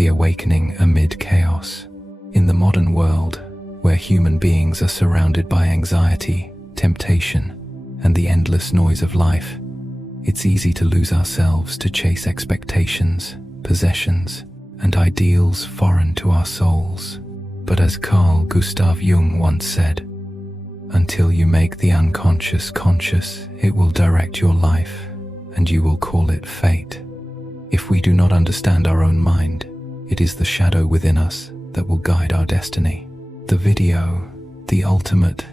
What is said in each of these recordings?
the awakening amid chaos. In the modern world, where human beings are surrounded by anxiety, temptation, and the endless noise of life, it's easy to lose ourselves to chase expectations, possessions, and ideals foreign to our souls. But as Carl Gustav Jung once said, "Until you make the unconscious conscious, it will direct your life, and you will call it fate." If we do not understand our own mind, it is the shadow within us that will guide our destiny. The video, the ultimate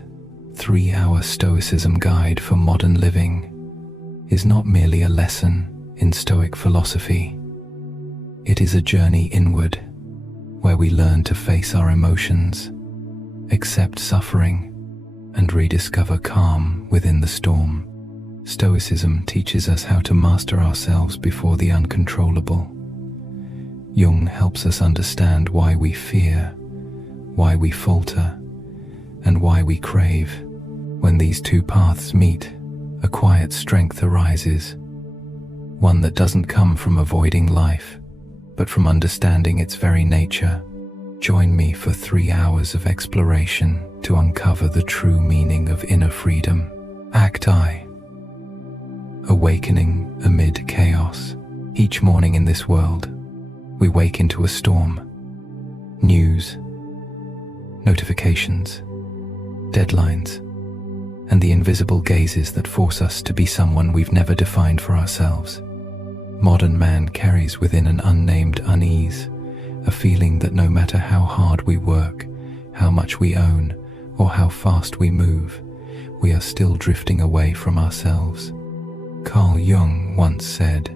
3-hour Stoicism guide for modern living, is not merely a lesson in Stoic philosophy. It is a journey inward, where we learn to face our emotions, accept suffering, and rediscover calm within the storm. Stoicism teaches us how to master ourselves before the uncontrollable. Jung helps us understand why we fear, why we falter, and why we crave. When these two paths meet, a quiet strength arises, one that doesn't come from avoiding life, but from understanding its very nature. Join me for 3 hours of exploration to uncover the true meaning of inner freedom. Act I. Awakening amid chaos. Each morning in this world, we wake into a storm. News, notifications, deadlines, and the invisible gazes that force us to be someone we've never defined for ourselves. Modern man carries within an unnamed unease, a feeling that no matter how hard we work, how much we own, or how fast we move, we are still drifting away from ourselves. Carl Jung once said,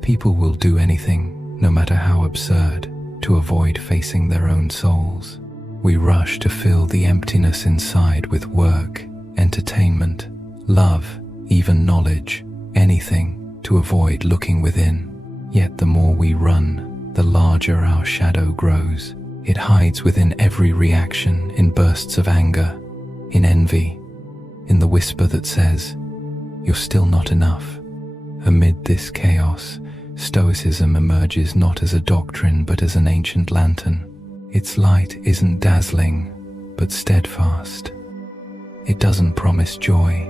"People will do anything, no matter how absurd, to avoid facing their own souls." We rush to fill the emptiness inside with work, entertainment, love, even knowledge, anything to avoid looking within. Yet the more we run, the larger our shadow grows. It hides within every reaction, in bursts of anger, in envy, in the whisper that says, "You're still not enough." Amid this chaos, Stoicism emerges not as a doctrine but as an ancient lantern. Its light isn't dazzling, but steadfast. It doesn't promise joy.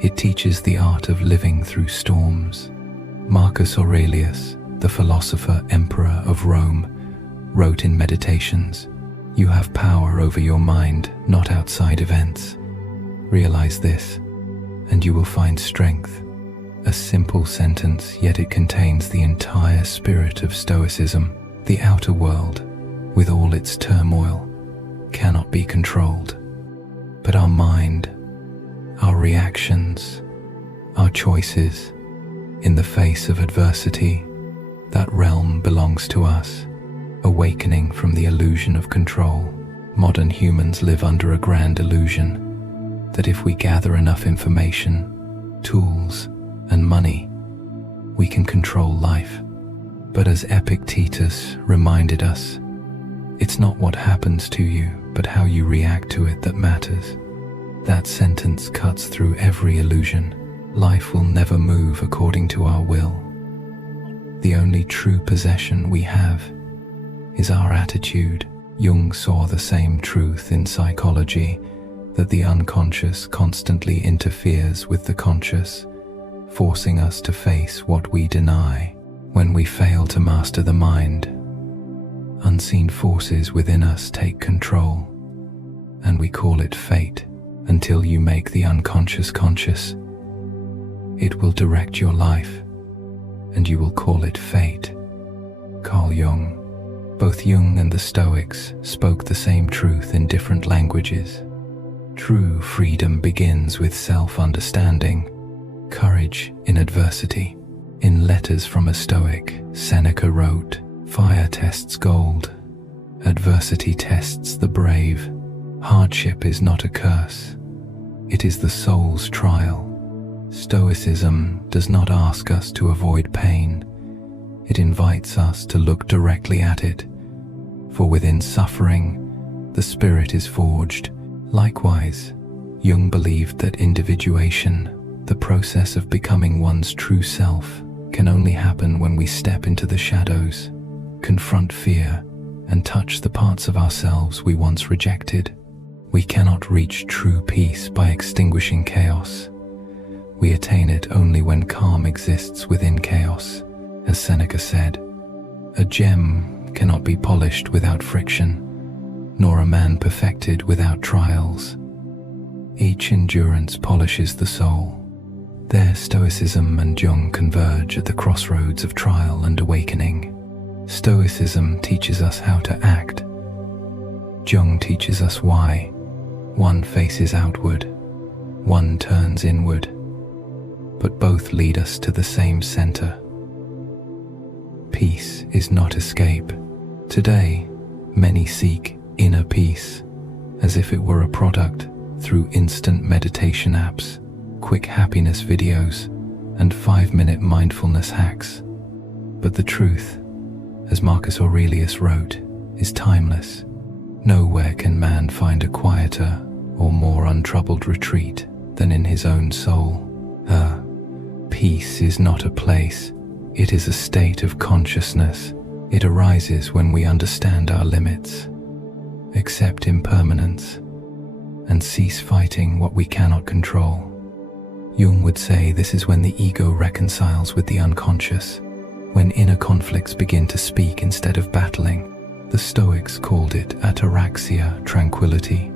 It teaches the art of living through storms. Marcus Aurelius, the philosopher emperor of Rome, wrote in Meditations, "You have power over your mind, not outside events. Realize this, and you will find strength." A simple sentence, yet it contains the entire spirit of Stoicism. The outer world, with all its turmoil, cannot be controlled. But our mind, our reactions, our choices, in the face of adversity, that realm belongs to us. Awakening from the illusion of control, modern humans live under a grand illusion that if we gather enough information, tools, and money, we can control life. But as Epictetus reminded us, it's not what happens to you, but how you react to it that matters. That sentence cuts through every illusion. Life will never move according to our will. The only true possession we have is our attitude. Jung saw the same truth in psychology, that the unconscious constantly interferes with the conscious, forcing us to face what we deny. When we fail to master the mind, unseen forces within us take control, and we call it fate. Until you make the unconscious conscious, it will direct your life, and you will call it fate. Carl Jung. Both Jung and the Stoics spoke the same truth in different languages. True freedom begins with self-understanding, courage in adversity. In Letters from a Stoic, Seneca wrote, "Fire tests gold, adversity tests the brave. Hardship is not a curse, it is the soul's trial." Stoicism does not ask us to avoid pain, it invites us to look directly at it, for within suffering, the spirit is forged. Likewise, Jung believed that individuation, the process of becoming one's true self, can only happen when we step into the shadows, confront fear, and touch the parts of ourselves we once rejected. We cannot reach true peace by extinguishing chaos. We attain it only when calm exists within chaos. As Seneca said, a gem cannot be polished without friction, nor a man perfected without trials. Each endurance polishes the soul. There Stoicism and Jung converge at the crossroads of trial and awakening. Stoicism teaches us how to act. Jung teaches us why. One faces outward, one turns inward, but both lead us to the same center. Peace is not escape. Today, many seek inner peace as if it were a product through instant meditation apps, quick happiness videos, and 5-minute mindfulness hacks. But the truth, as Marcus Aurelius wrote, is timeless. Nowhere can man find a quieter or more untroubled retreat than in his own soul. Peace is not a place, it is a state of consciousness. It arises when we understand our limits, accept impermanence, and cease fighting what we cannot control. Jung would say this is when the ego reconciles with the unconscious, when inner conflicts begin to speak instead of battling. The Stoics called it ataraxia, tranquility,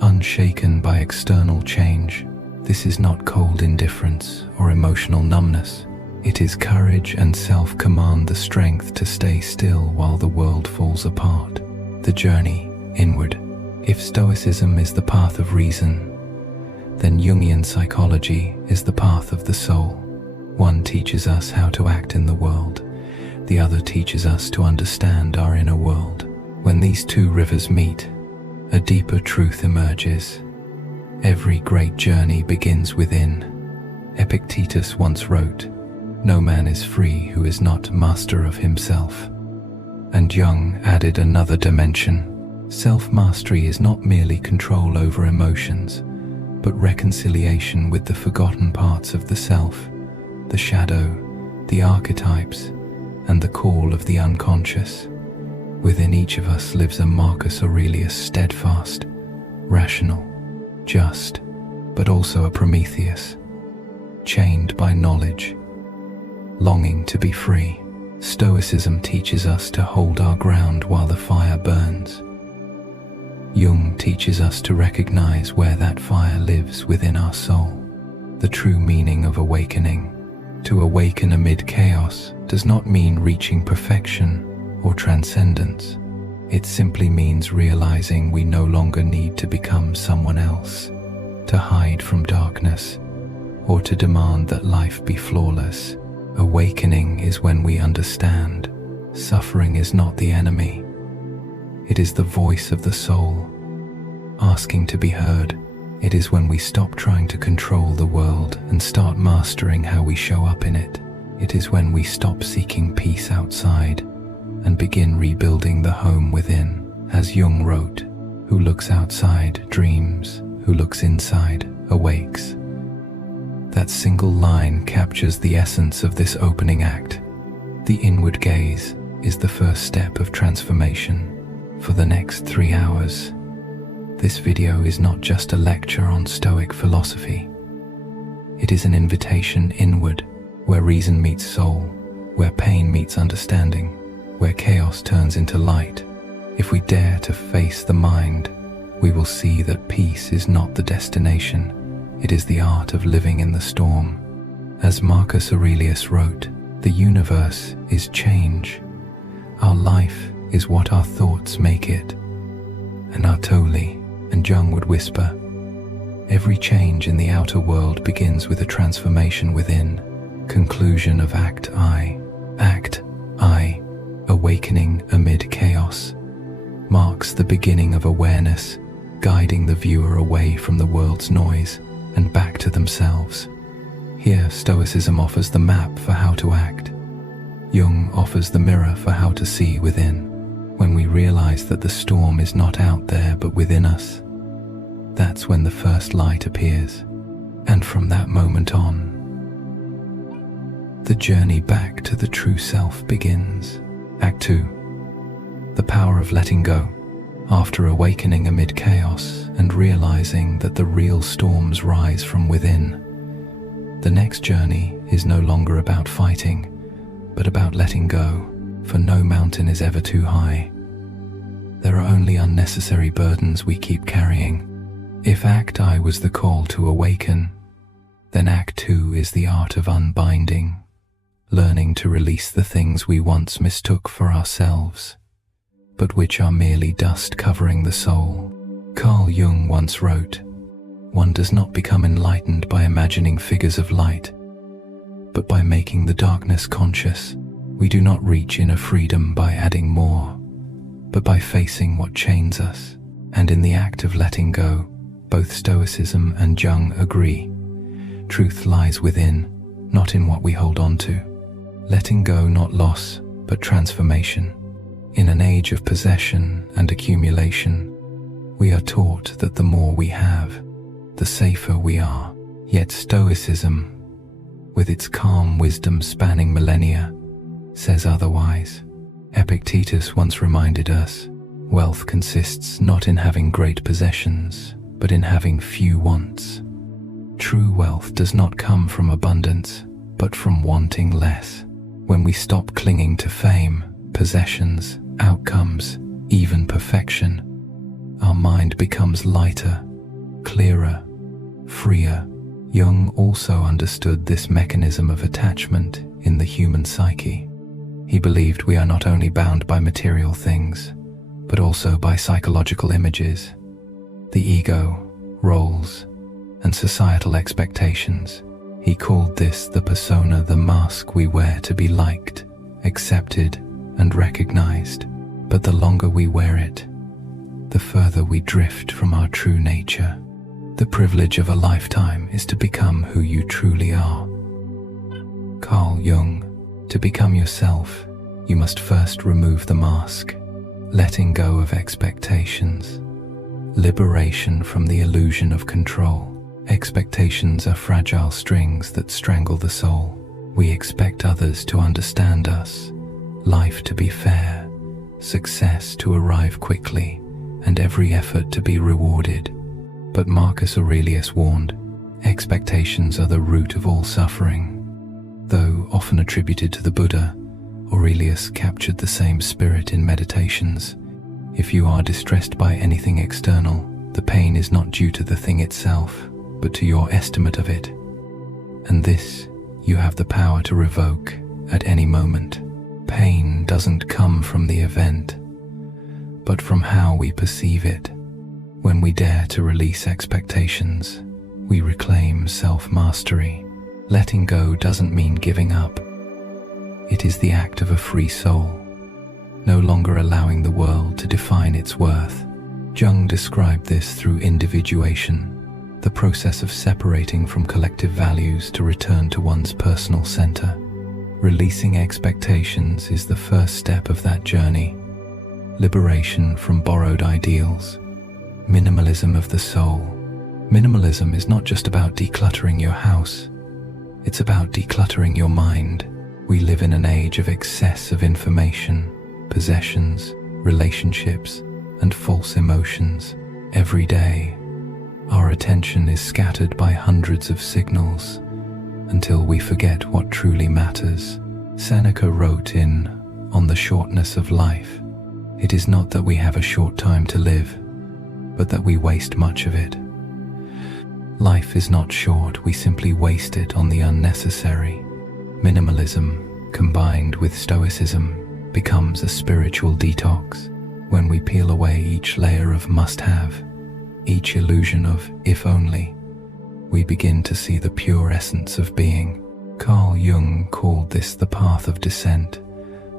unshaken by external change. This is not cold indifference or emotional numbness. It is courage and self-command, the strength to stay still while the world falls apart. The journey inward. If Stoicism is the path of reason, then Jungian psychology is the path of the soul. One teaches us how to act in the world, the other teaches us to understand our inner world. When these two rivers meet, a deeper truth emerges. Every great journey begins within. Epictetus once wrote, "No man is free who is not master of himself." And Jung added another dimension. Self-mastery is not merely control over emotions, but reconciliation with the forgotten parts of the self, the shadow, the archetypes, and the call of the unconscious. Within each of us lives a Marcus Aurelius, steadfast, rational, just, but also a Prometheus, chained by knowledge, longing to be free. Stoicism teaches us to hold our ground while the fire burns. Jung teaches us to recognize where that fire lives within our soul. The true meaning of awakening. To awaken amid chaos does not mean reaching perfection or transcendence. It simply means realizing we no longer need to become someone else, to hide from darkness, or to demand that life be flawless. Awakening is when we understand suffering is not the enemy. It is the voice of the soul, asking to be heard. It is when we stop trying to control the world and start mastering how we show up in it. It is when we stop seeking peace outside and begin rebuilding the home within. As Jung wrote, "Who looks outside dreams, who looks inside awakes." That single line captures the essence of this opening act. The inward gaze is the first step of transformation. For the next 3 hours, this video is not just a lecture on Stoic philosophy. It is an invitation inward, where reason meets soul, where pain meets understanding, where chaos turns into light. If we dare to face the mind, we will see that peace is not the destination, it is the art of living in the storm. As Marcus Aurelius wrote, "The universe is change. Our life is what our thoughts make it." And Artoli and Jung would whisper, "Every change in the outer world begins with a transformation within." Conclusion of Act I. Act I, awakening amid chaos, marks the beginning of awareness, guiding the viewer away from the world's noise and back to themselves. Here, Stoicism offers the map for how to act. Jung offers the mirror for how to see within. When we realize that the storm is not out there but within us, that's when the first light appears. And from that moment on, the journey back to the true self begins. Act 2. The power of letting go. After awakening amid chaos and realizing that the real storms rise from within, the next journey is no longer about fighting, but about letting go, for no mountain is ever too high. There are only unnecessary burdens we keep carrying. If Act I was the call to awaken, then Act 2 is the art of unbinding, learning to release the things we once mistook for ourselves, but which are merely dust covering the soul. Carl Jung once wrote, "One does not become enlightened by imagining figures of light, but by making the darkness conscious. We do not reach inner freedom by adding more, but by facing what chains us." And in the act of letting go, both Stoicism and Jung agree. Truth lies within, not in what we hold on to. Letting go, not loss, but transformation. In an age of possession and accumulation, we are taught that the more we have, the safer we are. Yet Stoicism, with its calm wisdom spanning millennia, says otherwise. Epictetus once reminded us, wealth consists not in having great possessions, but in having few wants. True wealth does not come from abundance, but from wanting less. When we stop clinging to fame, possessions, outcomes, even perfection, our mind becomes lighter, clearer, freer. Jung also understood this mechanism of attachment in the human psyche. He believed we are not only bound by material things, but also by psychological images, the ego, roles, and societal expectations. He called this the persona, the mask we wear to be liked, accepted, and recognized. But the longer we wear it, the further we drift from our true nature. The privilege of a lifetime is to become who you truly are. Carl Jung, to become yourself, you must first remove the mask, letting go of expectations, liberation from the illusion of control. Expectations are fragile strings that strangle the soul. We expect others to understand us, life to be fair, success to arrive quickly, and every effort to be rewarded. But Marcus Aurelius warned, expectations are the root of all suffering. Though often attributed to the Buddha, Aurelius captured the same spirit in Meditations. If you are distressed by anything external, the pain is not due to the thing itself, but to your estimate of it. And this you have the power to revoke at any moment. Pain doesn't come from the event, but from how we perceive it. When we dare to release expectations, we reclaim self-mastery. Letting go doesn't mean giving up. It is the act of a free soul, no longer allowing the world to define its worth. Jung described this through individuation, the process of separating from collective values to return to one's personal center. Releasing expectations is the first step of that journey. Liberation from borrowed ideals. Minimalism of the soul. Minimalism is not just about decluttering your house. It's about decluttering your mind. We live in an age of excess of information, possessions, relationships, and false emotions. Every day, our attention is scattered by hundreds of signals until we forget what truly matters. Seneca wrote in On the Shortness of Life, "It is not that we have a short time to live, but that we waste much of it." Life is not short, we simply waste it on the unnecessary. Minimalism, combined with Stoicism, becomes a spiritual detox. When we peel away each layer of must-have, each illusion of if only, we begin to see the pure essence of being. Carl Jung called this the path of descent,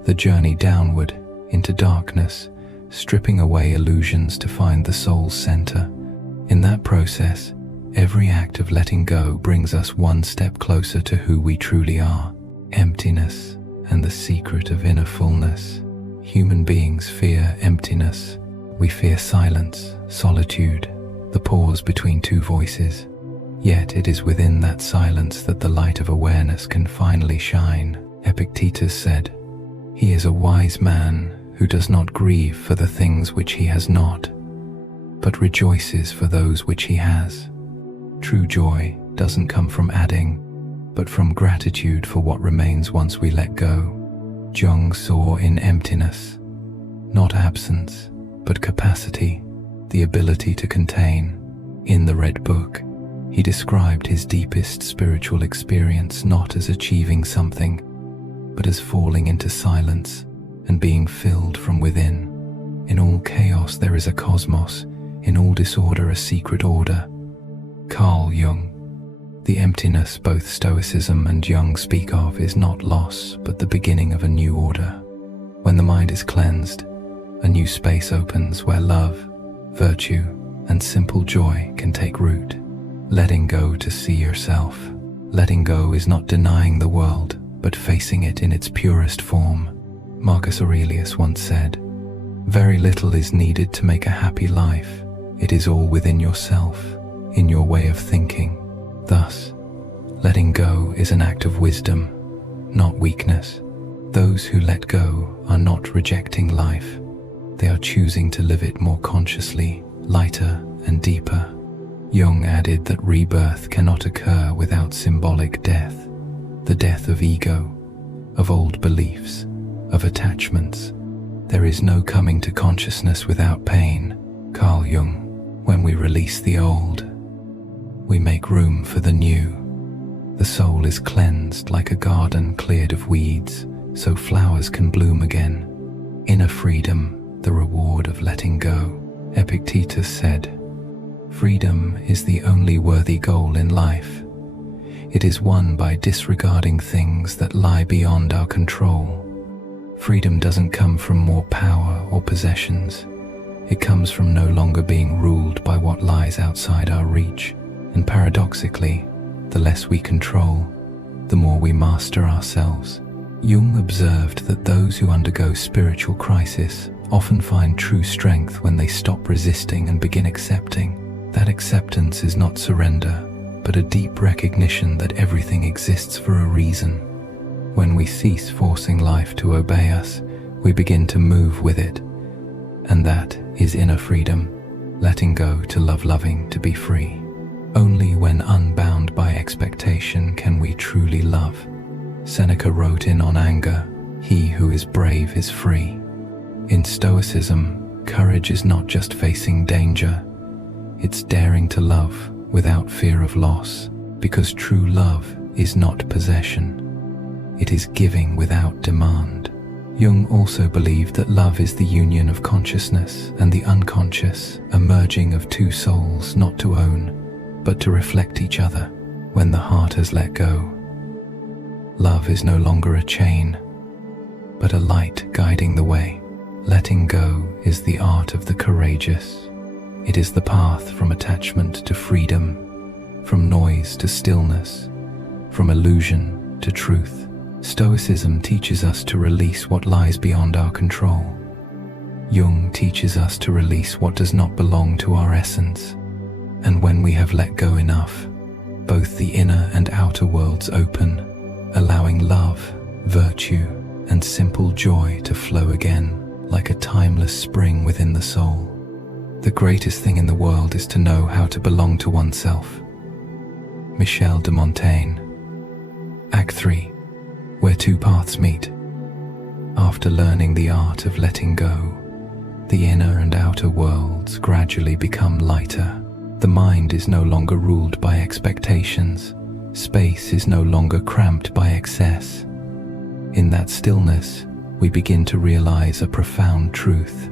the journey downward into darkness, stripping away illusions to find the soul's center. In that process, every act of letting go brings us one step closer to who we truly are. Emptiness and the secret of inner fullness. Human beings fear emptiness. We fear silence, solitude, the pause between two voices. Yet it is within that silence that the light of awareness can finally shine. Epictetus said, He is a wise man who does not grieve for the things which he has not, but rejoices for those which he has. True joy doesn't come from adding, but from gratitude for what remains once we let go. Jung saw in emptiness not absence, but capacity, the ability to contain. In the Red Book, he described his deepest spiritual experience not as achieving something, but as falling into silence and being filled from within. In all chaos there is a cosmos, in all disorder a secret order. Carl Jung. The emptiness both Stoicism and Jung speak of is not loss, but the beginning of a new order. When the mind is cleansed, a new space opens where love, virtue, and simple joy can take root. Letting go to see yourself. Letting go is not denying the world, but facing it in its purest form. Marcus Aurelius once said, "Very little is needed to make a happy life. It is all within yourself, in your way of thinking." Thus, letting go is an act of wisdom, not weakness. Those who let go are not rejecting life. They are choosing to live it more consciously, lighter and deeper. Jung added that rebirth cannot occur without symbolic death, the death of ego, of old beliefs, of attachments. There is no coming to consciousness without pain. Carl Jung. When we release the old, we make room for the new. The soul is cleansed like a garden cleared of weeds, so flowers can bloom again. Inner freedom, the reward of letting go. Epictetus said, "Freedom is the only worthy goal in life. It is won by disregarding things that lie beyond our control." Freedom doesn't come from more power or possessions. It comes from no longer being ruled by what lies outside our reach. And paradoxically, the less we control, the more we master ourselves. Jung observed that those who undergo spiritual crisis often find true strength when they stop resisting and begin accepting. That acceptance is not surrender, but a deep recognition that everything exists for a reason. When we cease forcing life to obey us, we begin to move with it. And that is inner freedom, letting go to love, loving to be free. Only when unbound by expectation can we truly love. Seneca wrote in On Anger, "He who is brave is free." In Stoicism, courage is not just facing danger, it's daring to love without fear of loss, because true love is not possession. It is giving without demand. Jung also believed that love is the union of consciousness and the unconscious, a merging of two souls not to own, but to reflect each other. When the heart has let go, love is no longer a chain, but a light guiding the way. Letting go is the art of the courageous. It is the path from attachment to freedom, from noise to stillness, from illusion to truth. Stoicism teaches us to release what lies beyond our control. Jung teaches us to release what does not belong to our essence. And when we have let go enough, both the inner and outer worlds open, allowing love, virtue, and simple joy to flow again, like a timeless spring within the soul. The greatest thing in the world is to know how to belong to oneself. Michel de Montaigne. Act 3. Where two paths meet. After learning the art of letting go, the inner and outer worlds gradually become lighter. The mind is no longer ruled by expectations. Space is no longer cramped by excess. In that stillness, we begin to realize a profound truth.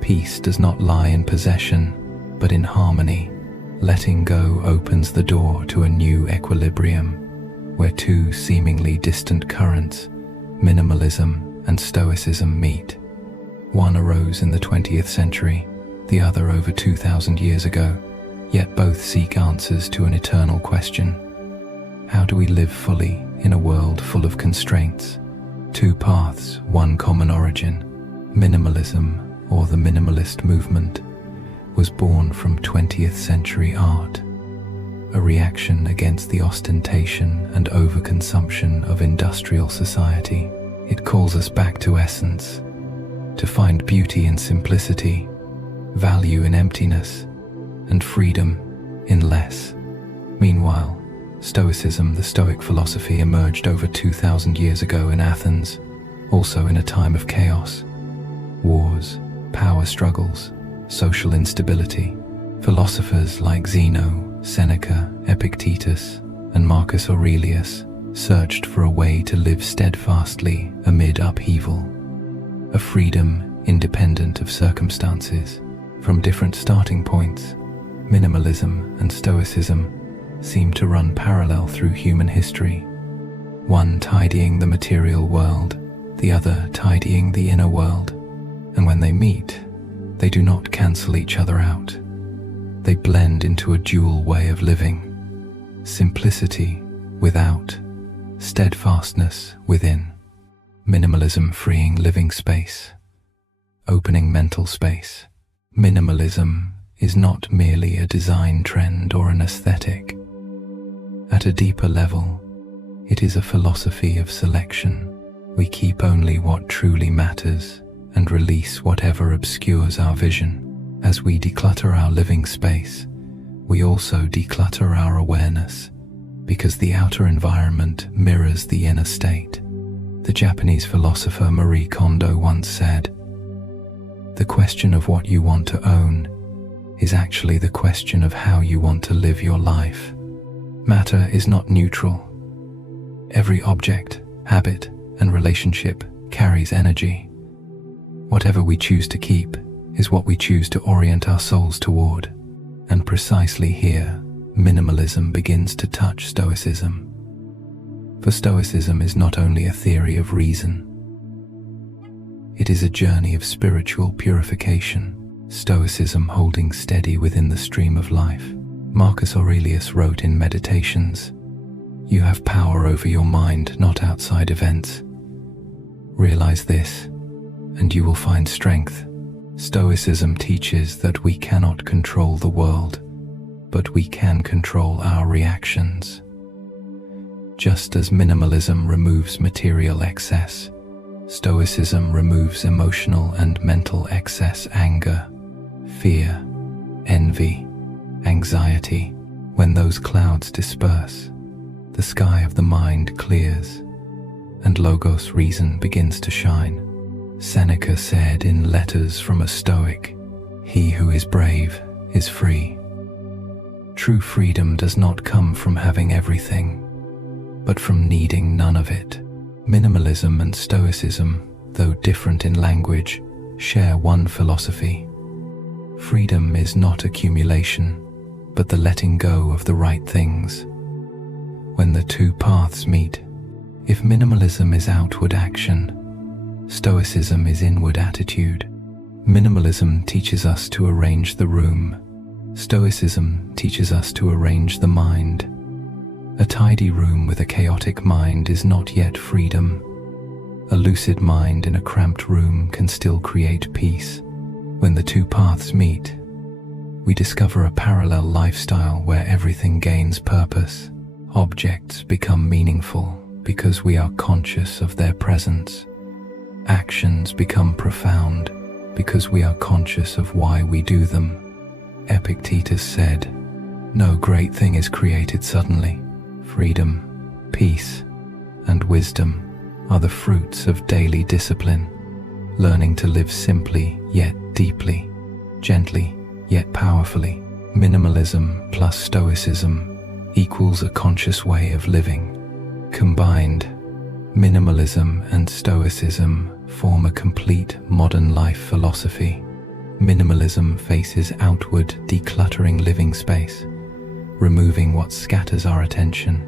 Peace does not lie in possession, but in harmony. Letting go opens the door to a new equilibrium, where two seemingly distant currents, minimalism and Stoicism, meet. One arose in the 20th century, the other over 2,000 years ago, yet both seek answers to an eternal question. How do we live fully in a world full of constraints? Two paths, one common origin. Minimalism, or the minimalist movement, was born from 20th century art, a reaction against the ostentation and overconsumption of industrial society. It calls us back to essence, to find beauty in simplicity, value in emptiness, and freedom in less. Meanwhile, Stoicism, the Stoic philosophy, emerged over 2,000 years ago in Athens, also in a time of chaos, wars, power struggles, social instability. Philosophers like Zeno, Seneca, Epictetus, and Marcus Aurelius searched for a way to live steadfastly amid upheaval, a freedom independent of circumstances. From different starting points, minimalism and Stoicism seem to run parallel through human history, one tidying the material world, the other tidying the inner world. And when they meet, they do not cancel each other out. They blend into a dual way of living: simplicity without, steadfastness within. Minimalism freeing living space, opening mental space. Minimalism is not merely a design trend or an aesthetic. At a deeper level, it is a philosophy of selection. We keep only what truly matters and release whatever obscures our vision. As we declutter our living space, we also declutter our awareness, because the outer environment mirrors the inner state. The Japanese philosopher Marie Kondo once said, "The question of what you want to own is actually the question of how you want to live your life." Matter is not neutral. Every object, habit, and relationship carries energy. Whatever we choose to keep is what we choose to orient our souls toward. And precisely here, minimalism begins to touch Stoicism. For Stoicism is not only a theory of reason, it is a journey of spiritual purification. Stoicism holding steady within the stream of life. Marcus Aurelius wrote in Meditations, "You have power over your mind, not outside events. Realize this, and you will find strength." Stoicism teaches that we cannot control the world, but we can control our reactions. Just as minimalism removes material excess, Stoicism removes emotional and mental excess: anger, fear, envy, anxiety. When those clouds disperse, the sky of the mind clears, and logos, reason, begins to shine. Seneca said in Letters from a Stoic, "He who is brave is free." True freedom does not come from having everything, but from needing none of it. Minimalism and Stoicism, though different in language, share one philosophy. Freedom is not accumulation, but the letting go of the right things. When the two paths meet, if minimalism is outward action, Stoicism is inward attitude. Minimalism teaches us to arrange the room. Stoicism teaches us to arrange the mind. A tidy room with a chaotic mind is not yet freedom. A lucid mind in a cramped room can still create peace. When the two paths meet, we discover a parallel lifestyle where everything gains purpose. Objects become meaningful because we are conscious of their presence. Actions become profound because we are conscious of why we do them. Epictetus said, "No great thing is created suddenly. Freedom, peace, and wisdom are the fruits of daily discipline. Learning to live simply yet deeply, gently yet powerfully." Minimalism plus Stoicism equals a conscious way of living. Combined, minimalism and Stoicism form a complete modern life philosophy. Minimalism faces outward, decluttering living space, removing what scatters our attention.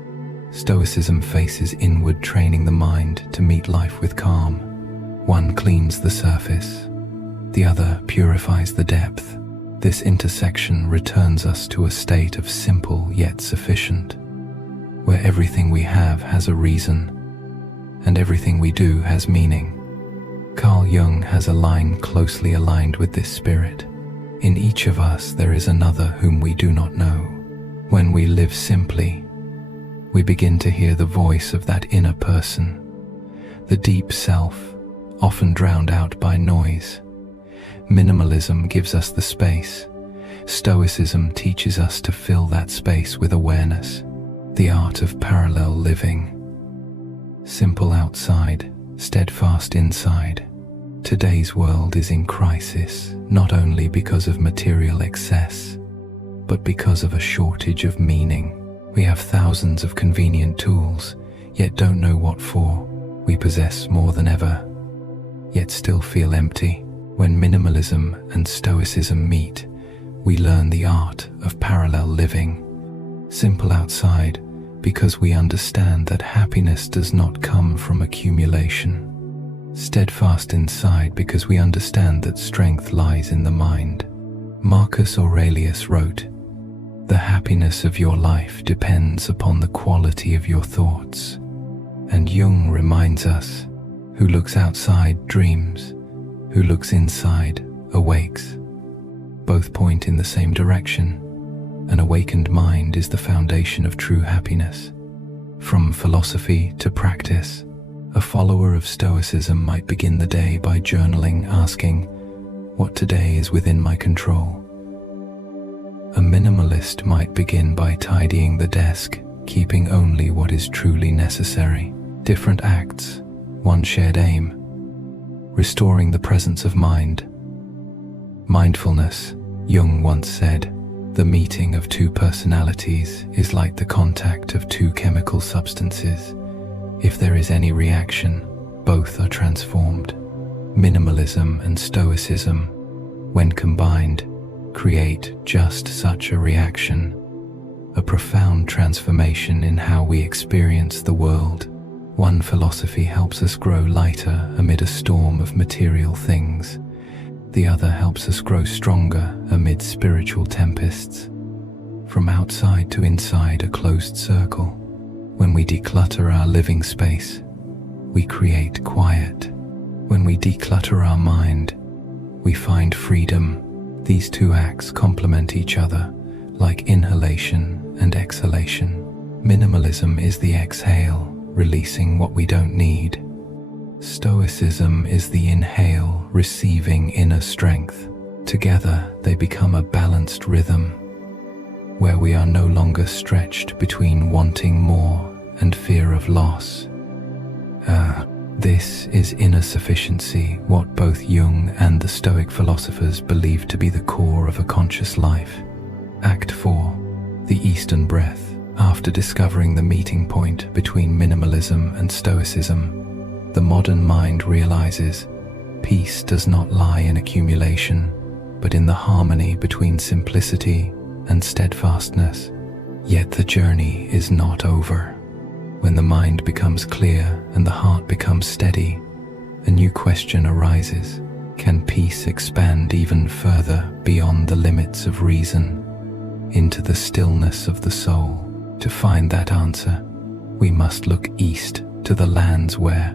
Stoicism faces inward, training the mind to meet life with calm. One cleans the surface, the other purifies the depth. This intersection returns us to a state of simple yet sufficient, where everything we have has a reason, and everything we do has meaning. Carl Jung has a line closely aligned with this spirit. In each of us there is another whom we do not know. When we live simply, we begin to hear the voice of that inner person, the deep self, often drowned out by noise. Minimalism gives us the space. Stoicism teaches us to fill that space with awareness, the art of parallel living. Simple outside, steadfast inside. Today's world is in crisis, not only because of material excess, but because of a shortage of meaning. We have thousands of convenient tools, yet don't know what for. We possess more than ever, yet still feel empty. When minimalism and stoicism meet, we learn the art of parallel living. Simple outside, because we understand that happiness does not come from accumulation. Steadfast inside, because we understand that strength lies in the mind. Marcus Aurelius wrote, "The happiness of your life depends upon the quality of your thoughts." And Jung reminds us, "Who looks outside dreams, who looks inside awakes." Both point in the same direction. An awakened mind is the foundation of true happiness. From philosophy to practice, a follower of Stoicism might begin the day by journaling, asking, "What today is within my control?" A minimalist might begin by tidying the desk, keeping only what is truly necessary. Different acts, one shared aim. Restoring the presence of mind. Mindfulness, Jung once said, "The meeting of two personalities is like the contact of two chemical substances. If there is any reaction, both are transformed." Minimalism and Stoicism, when combined, create just such a reaction, a profound transformation in how we experience the world. One philosophy helps us grow lighter amid a storm of material things. The other helps us grow stronger amid spiritual tempests. From outside to inside, a closed circle. When we declutter our living space, we create quiet. When we declutter our mind, we find freedom. These two acts complement each other, like inhalation and exhalation. Minimalism is the exhale, releasing what we don't need. Stoicism is the inhale, receiving inner strength. Together, they become a balanced rhythm, where we are no longer stretched between wanting more and fear of loss. This is inner sufficiency, what both Jung and the Stoic philosophers believed to be the core of a conscious life. Act 4. The Eastern Breath. After discovering the meeting point between minimalism and Stoicism, the modern mind realizes peace does not lie in accumulation, but in the harmony between simplicity and steadfastness. Yet the journey is not over. When the mind becomes clear and the heart becomes steady, a new question arises. Can peace expand even further beyond the limits of reason, into the stillness of the soul? To find that answer, we must look east to the lands where,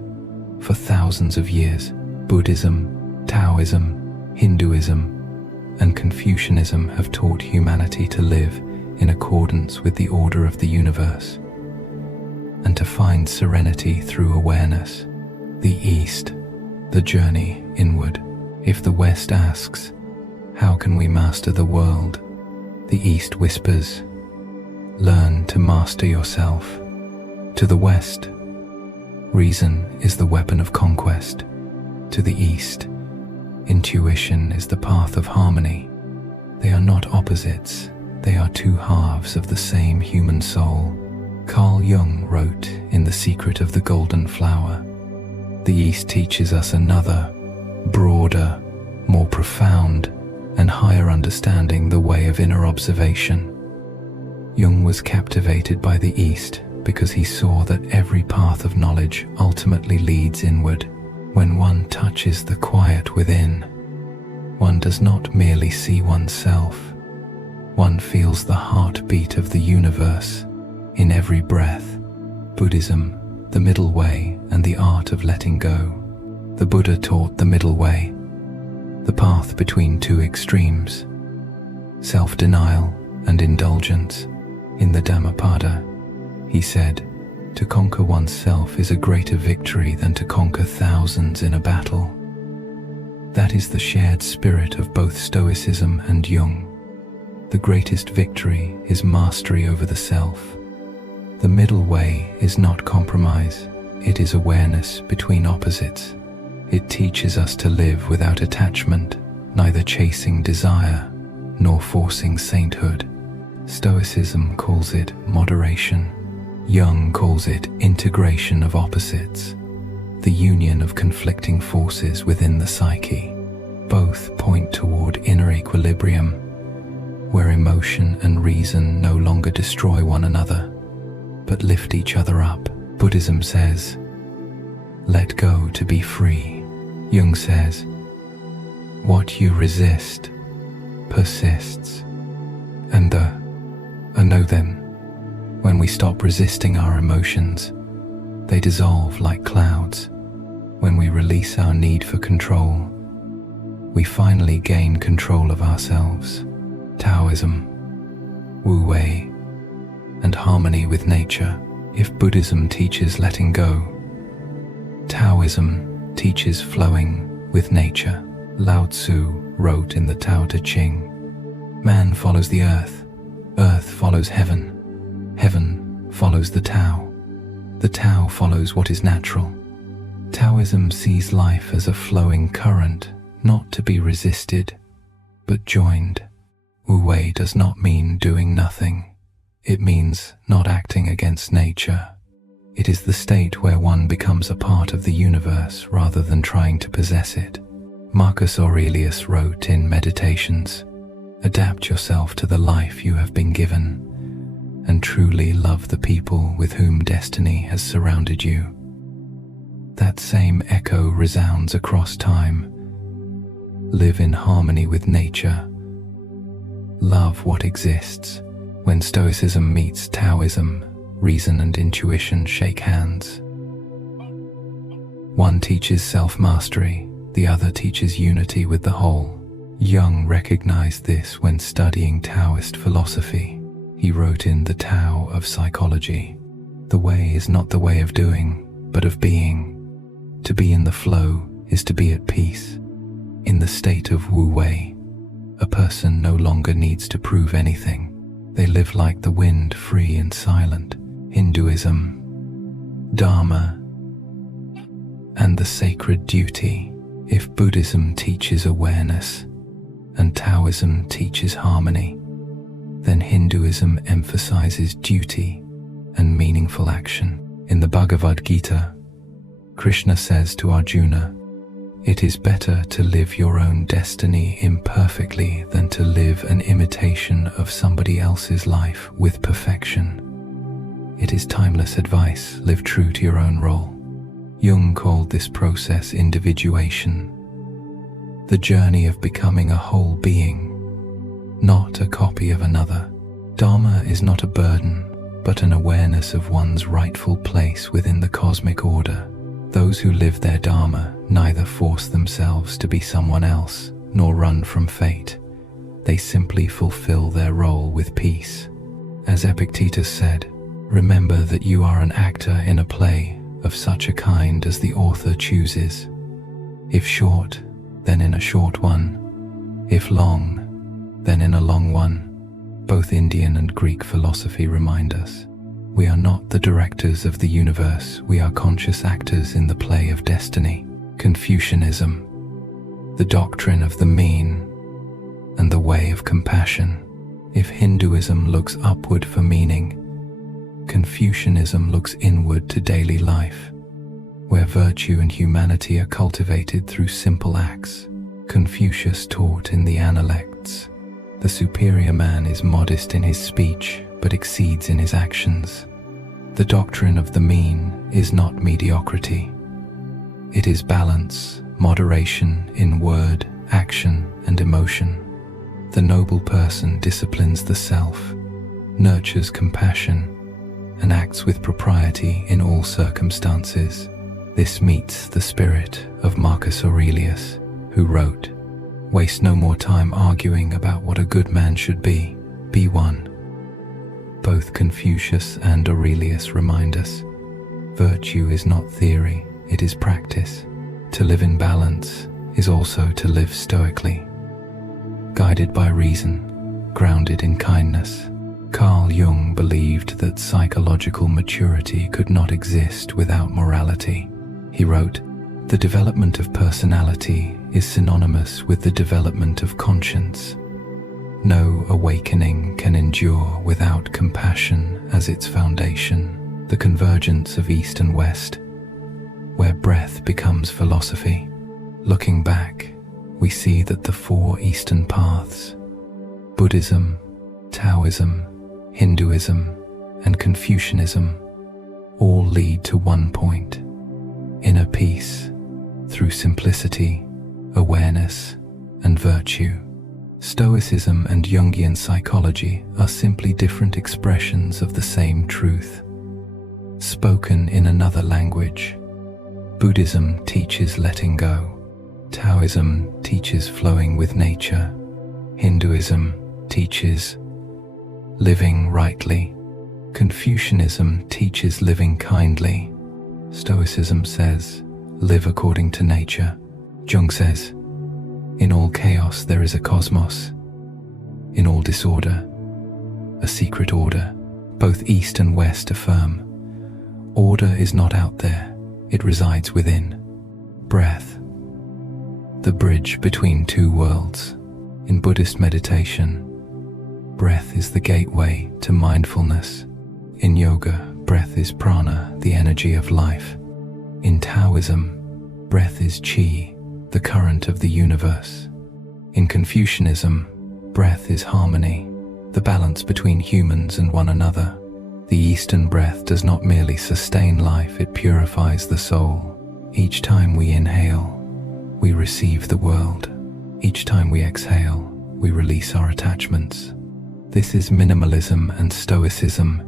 for thousands of years, Buddhism, Taoism, Hinduism, and Confucianism have taught humanity to live in accordance with the order of the universe, and to find serenity through awareness. The East, the journey inward. If the West asks, how can we master the world? The East whispers, learn to master yourself. To the West, reason is the weapon of conquest. To the East, intuition is the path of harmony. They are not opposites, they are two halves of the same human soul. Carl Jung wrote in The Secret of the Golden Flower, the East teaches us another, broader, more profound, and higher understanding, the way of inner observation. Jung was captivated by the East because he saw that every path of knowledge ultimately leads inward. When one touches the quiet within, one does not merely see oneself, one feels the heartbeat of the universe in every breath. Buddhism, the middle way and the art of letting go. The Buddha taught the middle way, the path between two extremes, self-denial and indulgence. In the Dhammapada, he said, To conquer oneself is a greater victory than to conquer thousands in a battle. That is the shared spirit of both Stoicism and Jung. The greatest victory is mastery over the self. The middle way is not compromise, it is awareness between opposites. It teaches us to live without attachment, neither chasing desire nor forcing sainthood. Stoicism calls it moderation. Jung calls it integration of opposites, the union of conflicting forces within the psyche. Both point toward inner equilibrium, where emotion and reason no longer destroy one another, but lift each other up. Buddhism says, let go to be free. Jung says, what you resist persists. And know them. When we stop resisting our emotions, they dissolve like clouds. When we release our need for control, we finally gain control of ourselves. Taoism, Wu Wei, and harmony with nature. If Buddhism teaches letting go, Taoism teaches flowing with nature. Lao Tzu wrote in the Tao Te Ching, man follows the earth follows heaven, heaven follows the Tao follows what is natural. Taoism sees life as a flowing current, not to be resisted, but joined. Wu Wei does not mean doing nothing. It means not acting against nature. It is the state where one becomes a part of the universe rather than trying to possess it. Marcus Aurelius wrote in Meditations, adapt yourself to the life you have been given, and truly love the people with whom destiny has surrounded you. That same echo resounds across time. Live in harmony with nature. Love what exists. When Stoicism meets Taoism, reason and intuition shake hands. One teaches self-mastery, the other teaches unity with the whole. Jung recognized this when studying Taoist philosophy. He wrote in The Tao of Psychology, the way is not the way of doing, but of being. To be in the flow is to be at peace. In the state of Wu Wei, a person no longer needs to prove anything. They live like the wind, free and silent. Hinduism, Dharma, and the sacred duty. If Buddhism teaches awareness and Taoism teaches harmony, then Hinduism emphasizes duty and meaningful action. In the Bhagavad Gita, Krishna says to Arjuna, it is better to live your own destiny imperfectly than to live an imitation of somebody else's life with perfection. It is timeless advice, live true to your own role. Jung called this process individuation, the journey of becoming a whole being, not a copy of another. Dharma is not a burden, but an awareness of one's rightful place within the cosmic order. Those who live their Dharma neither force themselves to be someone else, nor run from fate. They simply fulfill their role with peace. As Epictetus said, remember that you are an actor in a play of such a kind as the author chooses. If short, then in a short one. If long, then in a long one. Both Indian and Greek philosophy remind us, we are not the directors of the universe, we are conscious actors in the play of destiny. Confucianism, the doctrine of the mean and the way of compassion. If Hinduism looks upward for meaning, Confucianism looks inward to daily life, where virtue and humanity are cultivated through simple acts. Confucius taught in the Analects, the superior man is modest in his speech, but exceeds in his actions. The doctrine of the mean is not mediocrity. It is balance, moderation in word, action, and emotion. The noble person disciplines the self, nurtures compassion, and acts with propriety in all circumstances. This meets the spirit of Marcus Aurelius, who wrote, waste no more time arguing about what a good man should be one. Both Confucius and Aurelius remind us, Virtue is not theory, it is practice. To live in balance is also to live stoically, guided by reason, grounded in kindness. Carl Jung believed that psychological maturity could not exist without morality. He wrote, "The development of personality is synonymous with the development of conscience. No awakening can endure without compassion as its foundation." The convergence of East and West, where breath becomes philosophy. Looking back, we see that the four Eastern paths, Buddhism, Taoism, Hinduism, and Confucianism, all lead to one point: inner peace through simplicity, awareness, and virtue. Stoicism and Jungian psychology are simply different expressions of the same truth, spoken in another language. Buddhism teaches letting go. Taoism teaches flowing with nature. Hinduism teaches living rightly. Confucianism teaches living kindly. Stoicism says, live according to nature. Jung says, in all chaos there is a cosmos. In all disorder, a secret order. Both East and West affirm, order is not out there, it resides within. Breath, the bridge between two worlds. In Buddhist meditation, breath is the gateway to mindfulness. In yoga, breath is prana, the energy of life. In Taoism, breath is qi, the current of the universe. In Confucianism, breath is harmony, the balance between humans and one another. The Eastern breath does not merely sustain life, it purifies the soul. Each time we inhale, we receive the world. Each time we exhale, we release our attachments. This is minimalism and stoicism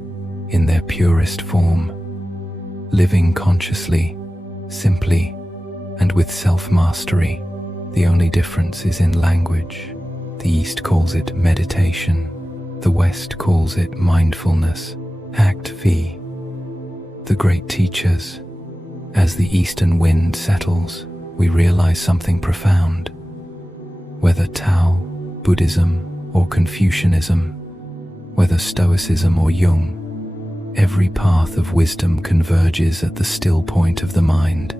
in their purest form, living consciously, simply, and with self-mastery. The only difference is in language. The East calls it meditation, the West calls it mindfulness. Act V. The great teachers. As the eastern wind settles, we realize something profound. Whether Tao, Buddhism, or Confucianism, whether Stoicism or Jung, every path of wisdom converges at the still point of the mind.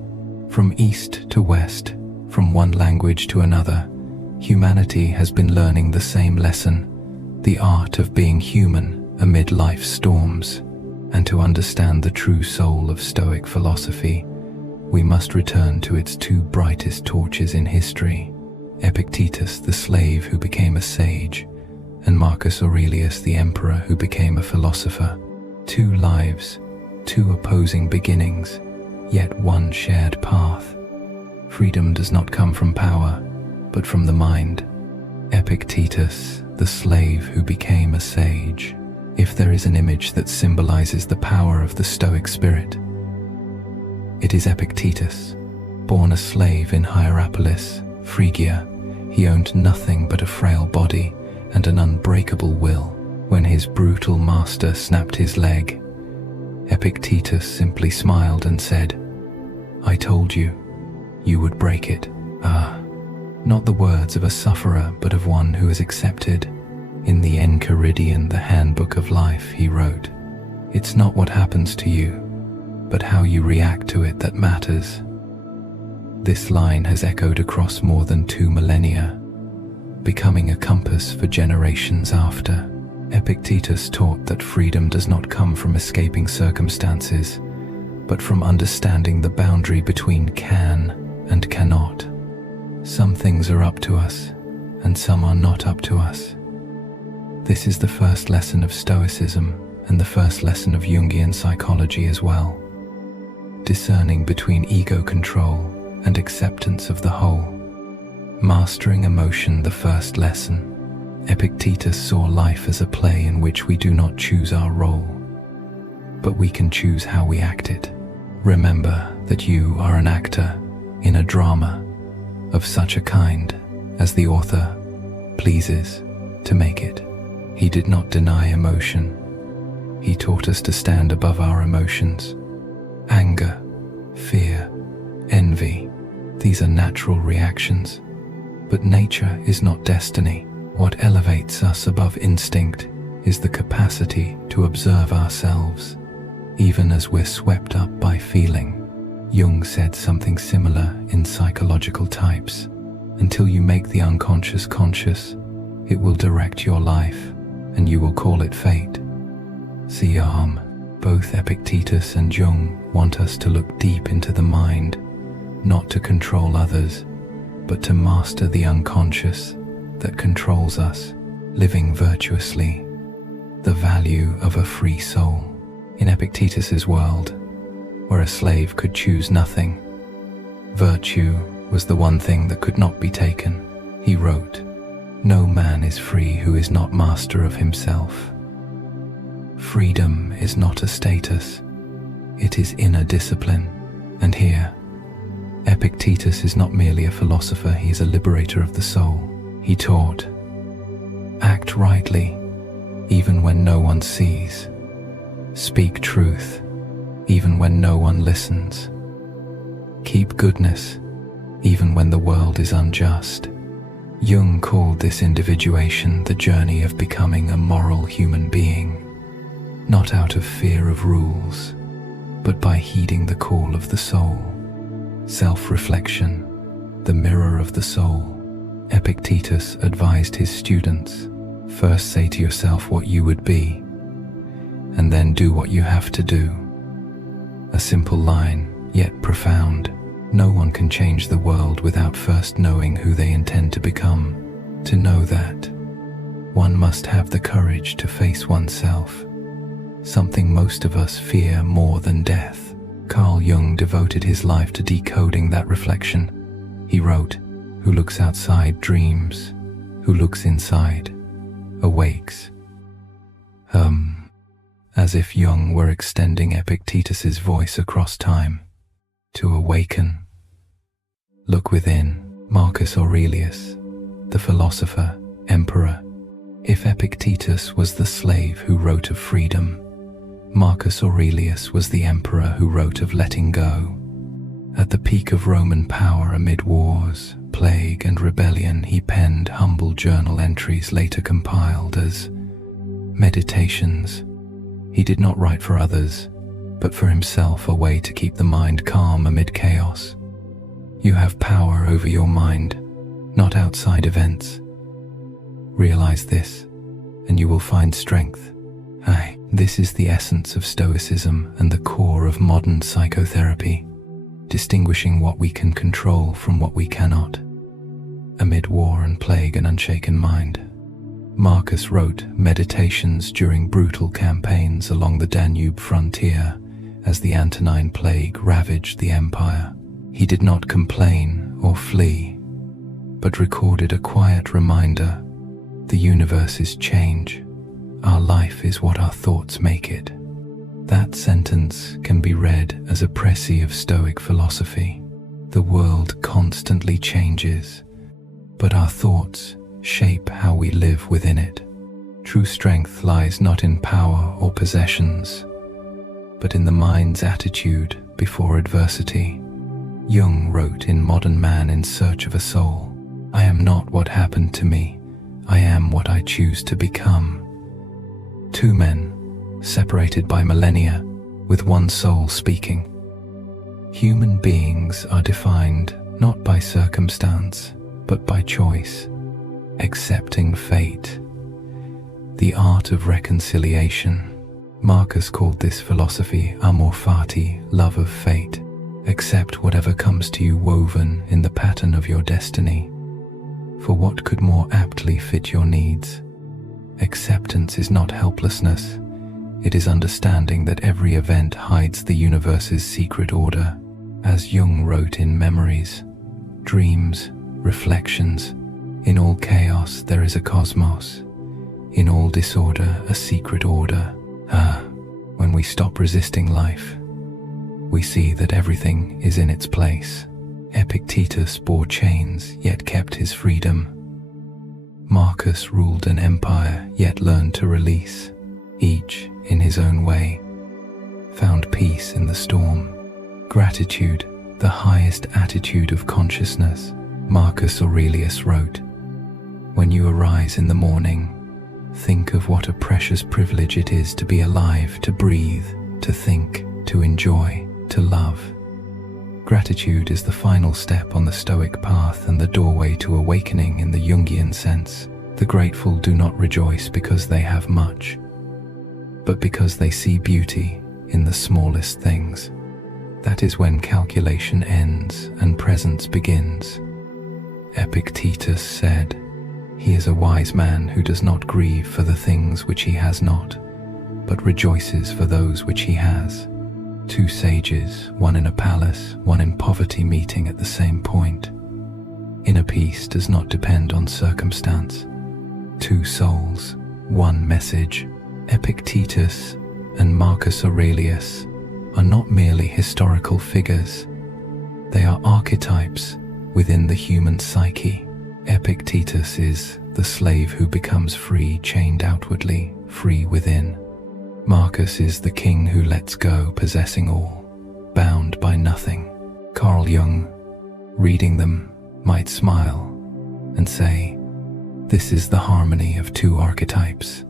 From East to West, from one language to another, humanity has been learning the same lesson, the art of being human amid life's storms. And to understand the true soul of Stoic philosophy, we must return to its two brightest torches in history: Epictetus, the slave who became a sage, and Marcus Aurelius, the emperor who became a philosopher. Two lives, two opposing beginnings, yet one shared path. Freedom does not come from power, but from the mind. Epictetus, the slave who became a sage. If there is an image that symbolizes the power of the Stoic spirit, it is Epictetus. Born a slave in Hierapolis, Phrygia, he owned nothing but a frail body and an unbreakable will. When his brutal master snapped his leg, Epictetus simply smiled and said, "I told you, you would break it." Not the words of a sufferer, but of one who has accepted. In the Enchiridion, the handbook of life, he wrote, "It's not what happens to you, but how you react to it that matters." This line has echoed across more than 2 millennia, becoming a compass for generations after. Epictetus taught that freedom does not come from escaping circumstances, but from understanding the boundary between can and cannot. Some things are up to us, and some are not up to us. This is the first lesson of Stoicism and the first lesson of Jungian psychology as well. Discerning between ego control and acceptance of the whole. Mastering emotion, the first lesson. Epictetus saw life as a play in which we do not choose our role, but we can choose how we act it. Remember that you are an actor in a drama of such a kind as the author pleases to make it. He did not deny emotion. He taught us to stand above our emotions, Anger, fear, envy, these are natural reactions. But nature is not destiny. What elevates us above instinct is the capacity to observe ourselves, even as we're swept up by feeling. Jung said something similar in Psychological Types. Until you make the unconscious conscious, it will direct your life, and you will call it fate. See, both Epictetus and Jung want us to look deep into the mind, not to control others, but to master the unconscious that controls us, living virtuously. The value of a free soul. In Epictetus's world, where a slave could choose nothing, virtue was the one thing that could not be taken. He wrote, "No man is free who is not master of himself." Freedom is not a status, it is inner discipline. And here, Epictetus is not merely a philosopher, he is a liberator of the soul. He taught, act rightly, even when no one sees. Speak truth, even when no one listens. Keep goodness, even when the world is unjust. Jung called this individuation the journey of becoming a moral human being, not out of fear of rules, but by heeding the call of the soul. Self-reflection, the mirror of the soul. Epictetus advised his students, first say to yourself what you would be, and then do what you have to do. A simple line, yet profound. No one can change the world without first knowing who they intend to become. To know that, one must have the courage to face oneself, something most of us fear more than death. Carl Jung devoted his life to decoding that reflection. He wrote, "Who looks outside dreams, who looks inside awakes." As if Jung were extending Epictetus's voice across time. To awaken. Look within. Marcus Aurelius, the philosopher, emperor. If Epictetus was the slave who wrote of freedom, Marcus Aurelius was the emperor who wrote of letting go. At the peak of Roman power amid wars, plague and rebellion, he penned humble journal entries later compiled as meditations. He did not write for others, but for himself, a way to keep the mind calm amid chaos. You have power over your mind, not outside events. Realize this, and you will find strength. This is the essence of Stoicism and the core of modern psychotherapy, distinguishing what we can control from what we cannot. Amid war and plague, an unshaken mind. Marcus wrote meditations during brutal campaigns along the Danube frontier as the Antonine Plague ravaged the empire. He did not complain or flee, but recorded a quiet reminder: the universe is change. Our life is what our thoughts make it. That sentence can be read as a précis of Stoic philosophy. The world constantly changes, but our thoughts shape how we live within it. True strength lies not in power or possessions, but in the mind's attitude before adversity. Jung wrote in Modern Man in Search of a Soul, "I am not what happened to me, I am what I choose to become." Two men, separated by millennia, with one soul speaking. Human beings are defined not by circumstance, but by choice, accepting fate. The art of reconciliation. Marcus called this philosophy amor fati, love of fate. Accept whatever comes to you woven in the pattern of your destiny. For what could more aptly fit your needs? Acceptance is not helplessness. It is understanding that every event hides the universe's secret order. As Jung wrote in Memories, dreams, reflections, in all chaos there is a cosmos. In all disorder, a secret order. When we stop resisting life, we see that everything is in its place. Epictetus bore chains, yet kept his freedom. Marcus ruled an empire, yet learned to release. Each, in his own way, found peace in the storm. Gratitude, the highest attitude of consciousness. Marcus Aurelius wrote, "When you arise in the morning, think of what a precious privilege it is to be alive, to breathe, to think, to enjoy, to love." Gratitude is the final step on the Stoic path and the doorway to awakening in the Jungian sense. The grateful do not rejoice because they have much, but because they see beauty in the smallest things. That is when calculation ends and presence begins. Epictetus said, "He is a wise man who does not grieve for the things which he has not, but rejoices for those which he has." Two sages, one in a palace, one in poverty, meeting at the same point. Inner peace does not depend on circumstance. Two souls, one message. Epictetus and Marcus Aurelius are not merely historical figures. They are archetypes within the human psyche. Epictetus is the slave who becomes free, chained outwardly, free within. Marcus is the king who lets go, possessing all, bound by nothing. Carl Jung, reading them, might smile and say, "This is the harmony of two archetypes,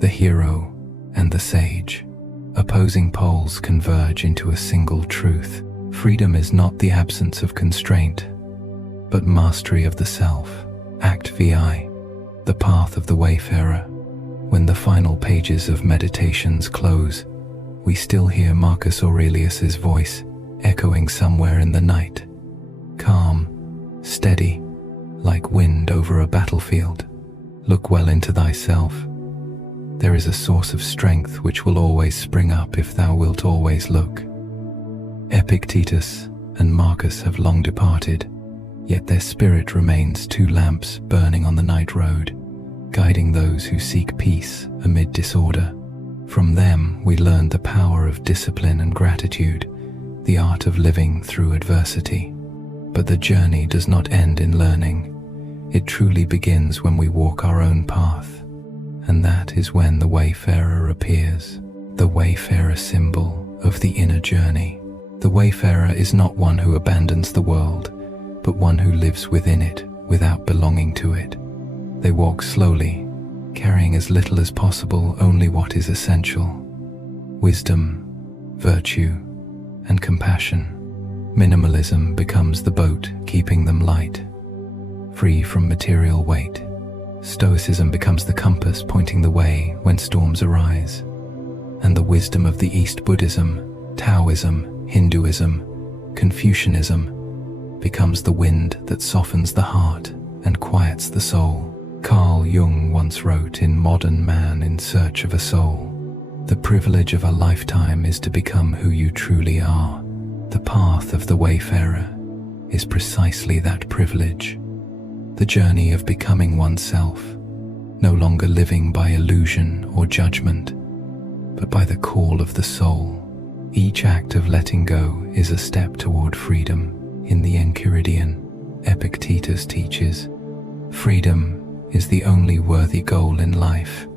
the hero and the sage. Opposing poles converge into a single truth. Freedom is not the absence of constraint, but mastery of the self." Act VI, the path of the wayfarer. When the final pages of Meditations close, we still hear Marcus Aurelius's voice echoing somewhere in the night. Calm, steady, like wind over a battlefield. Look well into thyself. There is a source of strength which will always spring up if thou wilt always look. Epictetus and Marcus have long departed, yet their spirit remains two lamps burning on the night road, guiding those who seek peace amid disorder. From them we learn the power of discipline and gratitude, the art of living through adversity. But the journey does not end in learning. It truly begins when we walk our own path, and that is when the wayfarer appears, the wayfarer symbol of the inner journey. The wayfarer is not one who abandons the world, but one who lives within it without belonging to it. They walk slowly, carrying as little as possible only what is essential: wisdom, virtue, and compassion. Minimalism becomes the boat keeping them light, free from material weight. Stoicism becomes the compass pointing the way when storms arise. And the wisdom of the East, Buddhism, Taoism, Hinduism, Confucianism, becomes the wind that softens the heart and quiets the soul. Carl Jung once wrote in Modern Man in Search of a Soul, "The privilege of a lifetime is to become who you truly are." The path of the wayfarer is precisely that privilege. The journey of becoming oneself, no longer living by illusion or judgment, but by the call of the soul. Each act of letting go is a step toward freedom. In the Enchiridion, Epictetus teaches, "Freedom is the only worthy goal in life.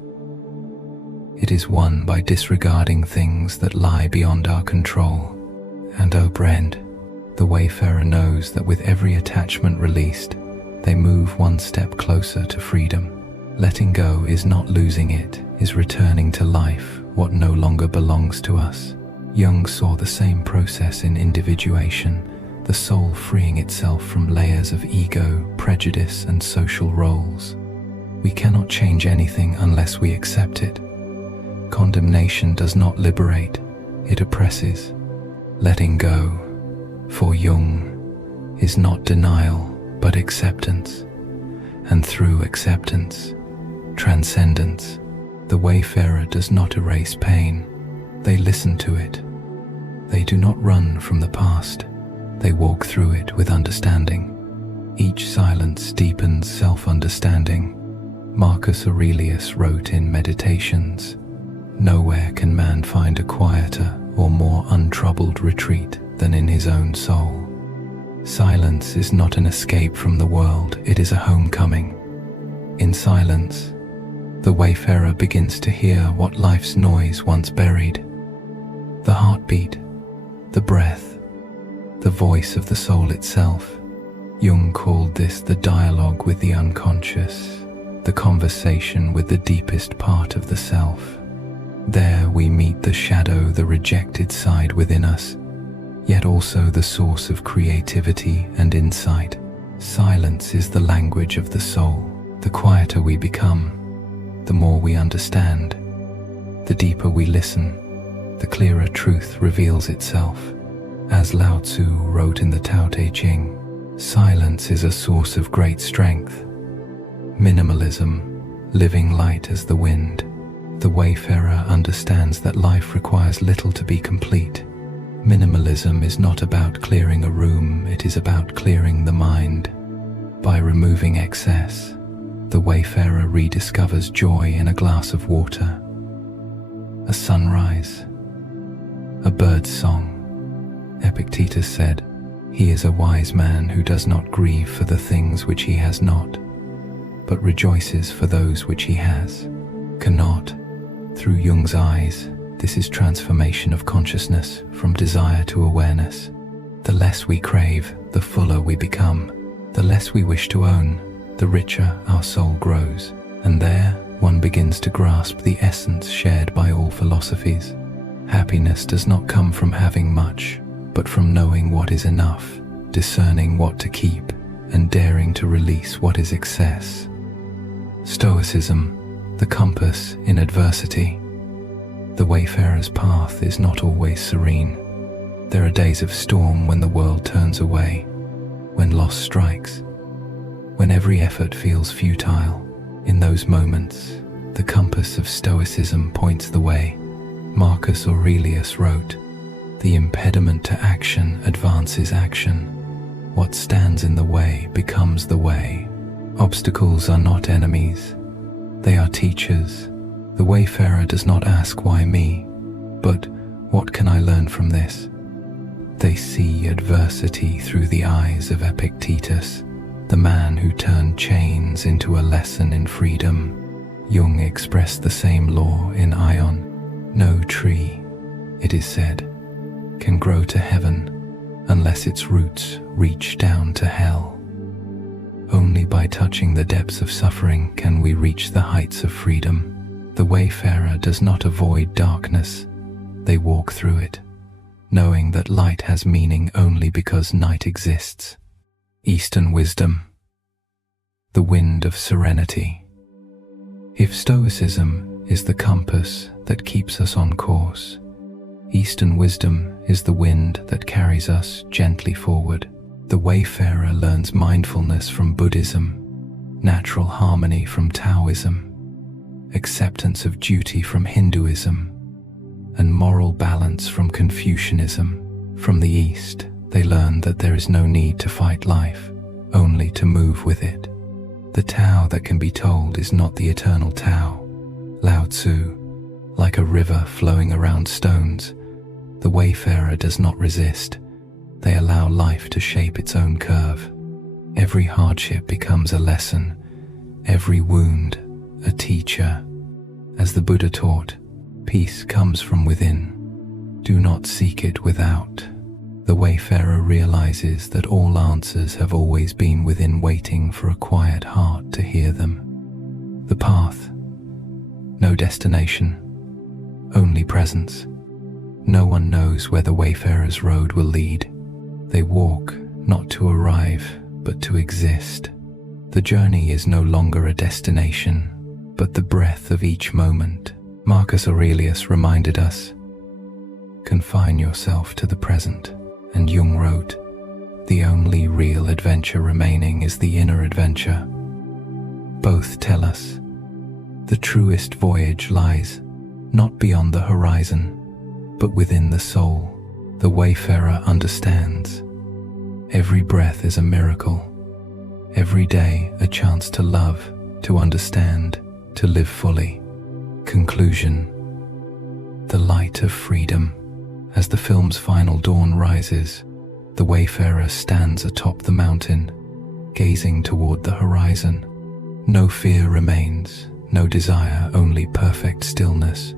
It is won by disregarding things that lie beyond our control." And O Brand, the wayfarer knows that with every attachment released, they move one step closer to freedom. Letting go is not losing it, is returning to life what no longer belongs to us. Jung saw the same process in individuation, the soul freeing itself from layers of ego, prejudice, and social roles. We cannot change anything unless we accept it. Condemnation does not liberate, it oppresses. Letting go, for Jung, is not denial, but acceptance. And through acceptance, transcendence. The wayfarer does not erase pain, they listen to it. They do not run from the past, they walk through it with understanding. Each silence deepens self-understanding. Marcus Aurelius wrote in Meditations, "Nowhere can man find a quieter or more untroubled retreat than in his own soul." Silence is not an escape from the world, it is a homecoming. In silence, the wayfarer begins to hear what life's noise once buried: the heartbeat, the breath, the voice of the soul itself. Jung called this the dialogue with the unconscious, the conversation with the deepest part of the self. There we meet the shadow, the rejected side within us, yet also the source of creativity and insight. Silence is the language of the soul. The quieter we become, the more we understand. The deeper we listen, the clearer truth reveals itself. As Lao Tzu wrote in the Tao Te Ching, silence is a source of great strength. Minimalism, living light as the wind. The wayfarer understands that life requires little to be complete. Minimalism is not about clearing a room, it is about clearing the mind. By removing excess, the wayfarer rediscovers joy in a glass of water, a sunrise, a bird's song. Epictetus said, "He is a wise man who does not grieve for the things which he has not, but rejoices for those which he has." Cannot. Through Jung's eyes, this is transformation of consciousness from desire to awareness. The less we crave, the fuller we become. The less we wish to own, the richer our soul grows. And there, one begins to grasp the essence shared by all philosophies. Happiness does not come from having much, but from knowing what is enough, discerning what to keep, and daring to release what is excess. Stoicism, the compass in adversity. The wayfarer's path is not always serene. There are days of storm when the world turns away, when loss strikes, when every effort feels futile. In those moments, the compass of Stoicism points the way. Marcus Aurelius wrote, "The impediment to action advances action. What stands in the way becomes the way." Obstacles are not enemies, they are teachers. The wayfarer does not ask, "Why me?" but "What can I learn from this?" They see adversity through the eyes of Epictetus, the man who turned chains into a lesson in freedom. Jung expressed the same law in Ion. No tree, it is said, can grow to heaven unless its roots reach down to hell. Only by touching the depths of suffering can we reach the heights of freedom. The wayfarer does not avoid darkness, they walk through it, knowing that light has meaning only because night exists. Eastern wisdom, the wind of serenity. If Stoicism is the compass that keeps us on course, Eastern wisdom is the wind that carries us gently forward. The wayfarer learns mindfulness from Buddhism, natural harmony from Taoism, acceptance of duty from Hinduism, and moral balance from Confucianism. From the East, they learn that there is no need to fight life, only to move with it. The Tao that can be told is not the eternal Tao. Lao Tzu, like a river flowing around stones, the wayfarer does not resist. They allow life to shape its own curve. Every hardship becomes a lesson, every wound a teacher. As the Buddha taught, peace comes from within. Do not seek it without. The wayfarer realizes that all answers have always been within, waiting for a quiet heart to hear them. The path, no destination, only presence. No one knows where the wayfarer's road will lead. They walk not to arrive, but to exist. The journey is no longer a destination, but the breath of each moment. Marcus Aurelius reminded us, "Confine yourself to the present." And Jung wrote, "The only real adventure remaining is the inner adventure." Both tell us the truest voyage lies not beyond the horizon, but within the soul. The wayfarer understands. Every breath is a miracle. Every day a chance to love, to understand, to live fully. Conclusion. The light of freedom. As the film's final dawn rises, the wayfarer stands atop the mountain, gazing toward the horizon. No fear remains, no desire, only perfect stillness.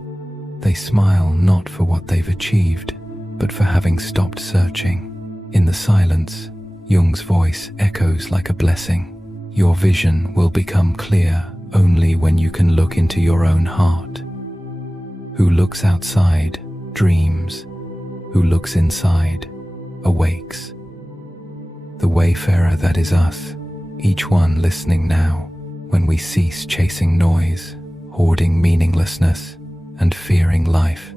They smile not for what they've achieved, but for having stopped searching. In the silence, Jung's voice echoes like a blessing. Your vision will become clear only when you can look into your own heart. Who looks outside dreams, who looks inside awakes. The wayfarer that is us, each one listening now, when we cease chasing noise, hoarding meaninglessness, and fearing life,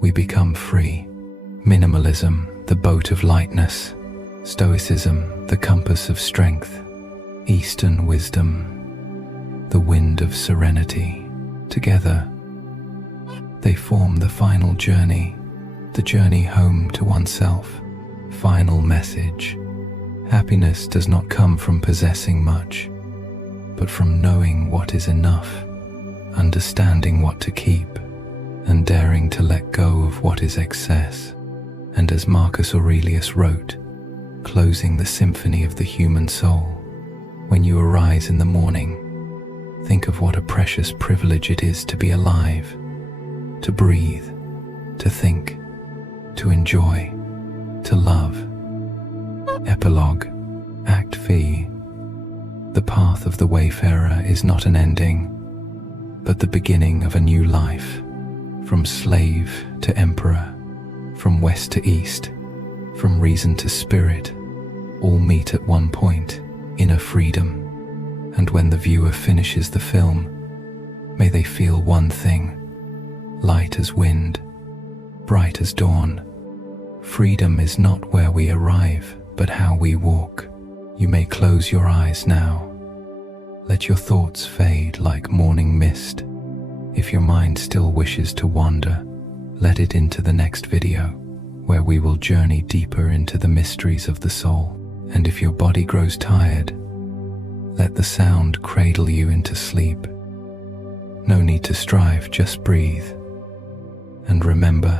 we become free. Minimalism, the boat of lightness. Stoicism, the compass of strength. Eastern wisdom, the wind of serenity. Together, they form the final journey, the journey home to oneself. Final message. Happiness does not come from possessing much, but from knowing what is enough, understanding what to keep, and daring to let go of what is excess. And as Marcus Aurelius wrote, closing the symphony of the human soul, when you arise in the morning, think of what a precious privilege it is to be alive, to breathe, to think, to enjoy, to love. Epilogue, Act V. The path of the wayfarer is not an ending, but the beginning of a new life. From slave to emperor, from west to east, from reason to spirit, all meet at one point, inner freedom. And when the viewer finishes the film, may they feel one thing: light as wind, bright as dawn. Freedom is not where we arrive, but how we walk. You may close your eyes now. Let your thoughts fade like morning mist. If your mind still wishes to wander, let it into the next video, where we will journey deeper into the mysteries of the soul. And if your body grows tired, let the sound cradle you into sleep. No need to strive, just breathe. And remember,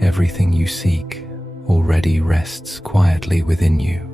everything you seek already rests quietly within you.